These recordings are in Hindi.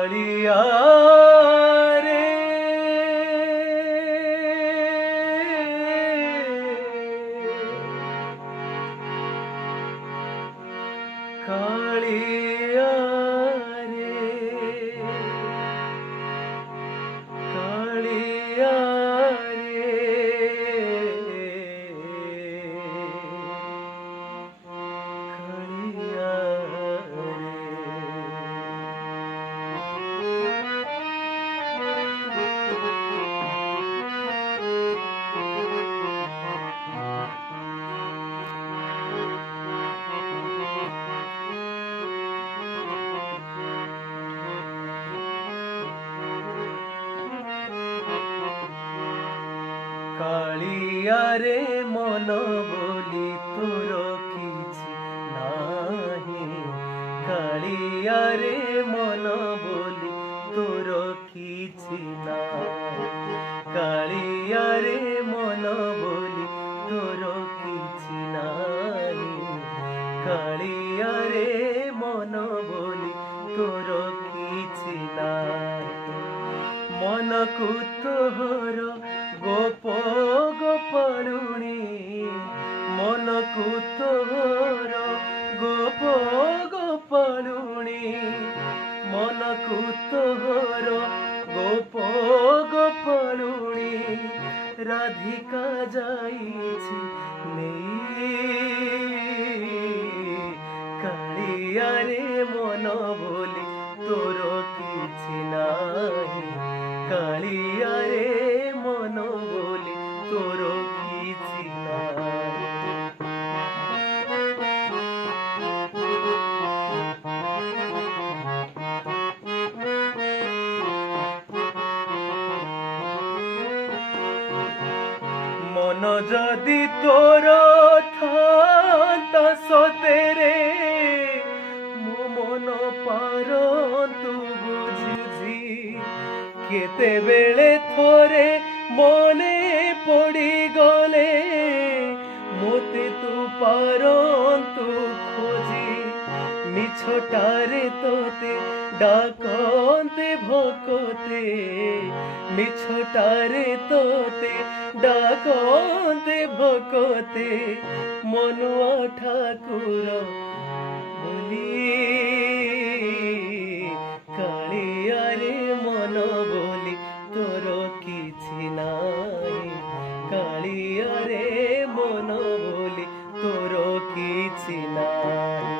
कालिया रे कालिया रे कालिया कालिया रे मन बोली तोर किछि नाही कालिया रे मन बोली तोर किछि नाही कालिया रे मन बोली तोर किछि नाही कालिया रे मन बोली तोर किछि नाही मन को तोहर गोप गोपालुणी मन को तोहर गोप गोपालुणी मन को तोहर गोप गोपालुणी राधिका जाइछि नेई कालिया रे मन बोली तोर किछि नाही कालिया रे मन बोली तोर किछि नाही मन जदि तोर थांता सतेरे मो मन पारतु बुझी केते बेले थोरे मने पड़ी गले मोते तू पारंतु खोजी मिछटारे तोते डाकते भोकते मिछटारे तोते डाकते भोकते मनुआ ठाकुर बोली कालिया रे मन बोली तोर किछि नाही कालिया रे मन बोली तोर किछि नाही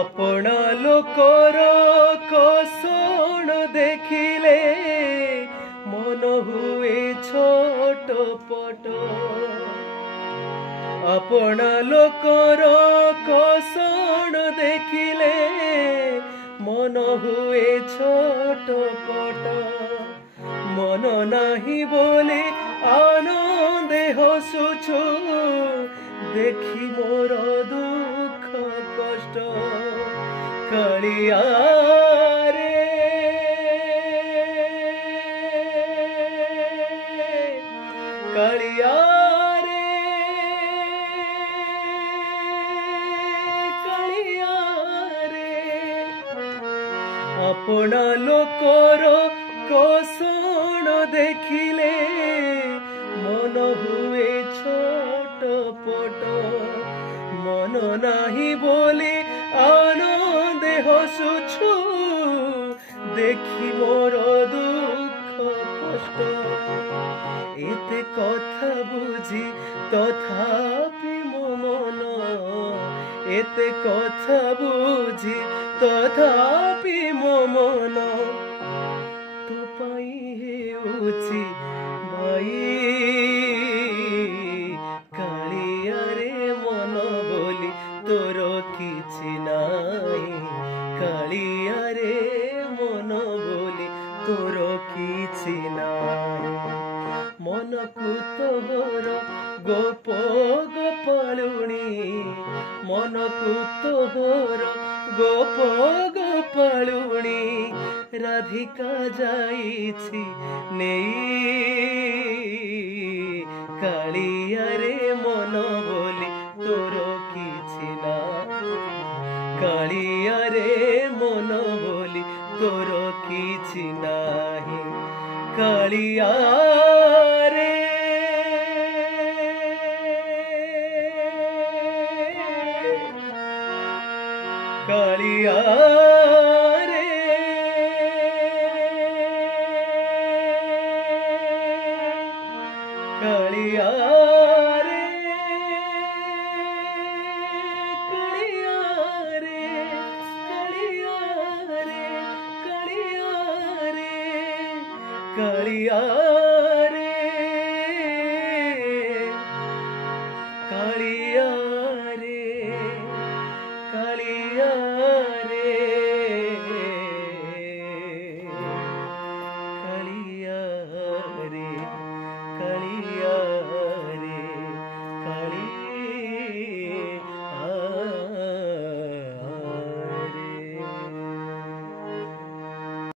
अपना लोकर कसण देखिले मन हुए छोट पट अपना लोकर कसण देखिले मन हुए छोट पट मन नाही बोले आनंदे हसुछु देखी मोर दुख कष्ट कालिया रे कालिया रे कालिया रे अपना लोकर कसण देखिले मन हुए छोट पट मन नाही बोले आनंदे हसुछु देखी मोर दुख कष्ट एते कथा बुझी तथापि मो मन एते कथा बुझी तथापि मो मन तो पाई हेउछि भाई कालिया रे मन बोली तोर किछि नाही कालिया रे मन बोली तोर किछि नाही मन मनकु तोहर गोप गोपालुणी मनकु तोहर गोप गोपालुणी राधिका जाइछि नेई कालिया रे मन बोली तोर किछि ना कालिया रे मन बोली तोर किछि नाही कालिया रे कालिया रे कालिया रे कालिया रे कालिया रे कालिया रे कालिया